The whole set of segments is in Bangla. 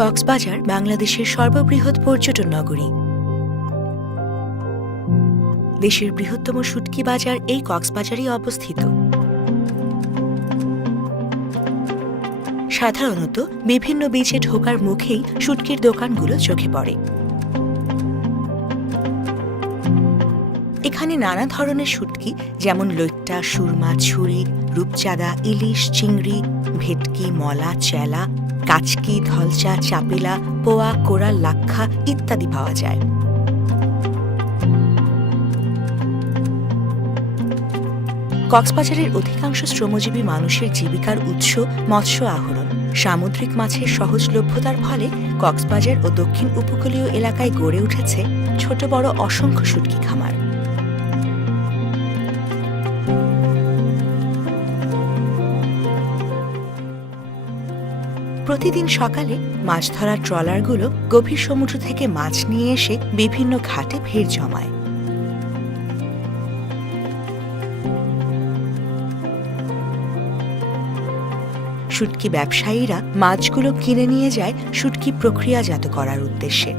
কক্সবাজার বাংলাদেশের সর্ববৃহৎ পর্যটন নগরী। দেশের বৃহত্তম শুটকি বাজার এই কক্সবাজারেই অবস্থিত। সাধারণত বিভিন্ন বিচে ঢোকার মুখেই শুটকির দোকানগুলো চোখে পড়ে। এখানে নানা ধরনের শুটকি যেমন লইট্টা, সুরমা, ছুরি, রূপচাঁদা, ইলিশ, চিংড়ি, ভেটকি, মলা, চেলা, কাচকি, ধলচা, চাপিলা, পোয়া, কোরাল, লাক্ষা ইত্যাদি পাওয়া যায়। কক্সবাজারের অধিকাংশ শ্রমজীবী মানুষের জীবিকার উৎস মৎস্য আহরণ। সামুদ্রিক মাছের সহজলভ্যতার ফলে কক্সবাজার ও দক্ষিণ উপকূলীয় এলাকায় গড়ে উঠেছে ছোট বড় অসংখ্য শুটকি খামার। প্রতিদিন সকালে মাছ ধরার ট্রলারগুলো গভীর সমুদ্র থেকে মাছ নিয়ে এসে বিভিন্ন ঘাটে ভিড় জমায়। শুটকি ব্যবসায়ীরা মাছগুলো কিনে নিয়ে যায় শুটকি প্রক্রিয়াজাত করার উদ্দেশ্যে।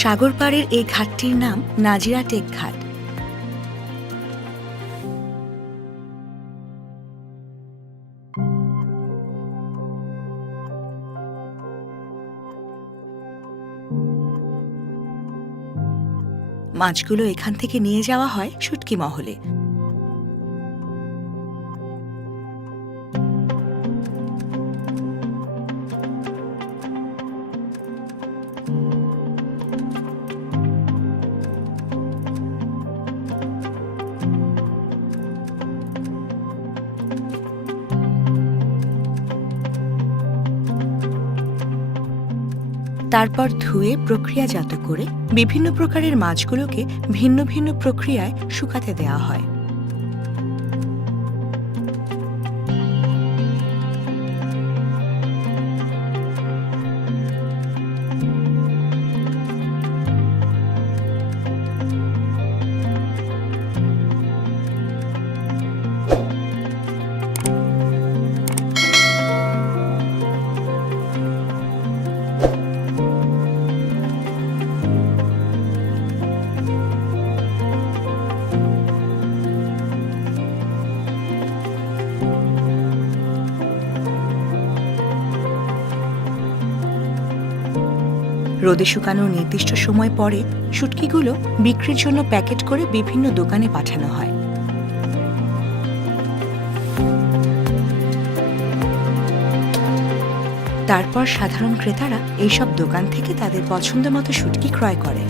সাগর পাড়ের এই ঘাটটির নাম নাজিরা টেক ঘাট। মাছগুলো এখান থেকে নিয়ে যাওয়া হয় শুটকি মহলে। তারপর ধুয়ে প্রক্রিয়াজাত করে বিভিন্ন প্রকারের মাছগুলোকে ভিন্ন ভিন্ন প্রক্রিয়ায় শুকাতে দেওয়া হয়। রোদে শুকানোর নির্দিষ্ট সময় পরে শুটকিগুলো বিক্রির জন্য প্যাকেট করে বিভিন্ন দোকানে পাঠানো হয়। তারপর সাধারণ ক্রেতারা এইসব দোকান থেকে তাদের পছন্দমতো শুটকি ক্রয় করে।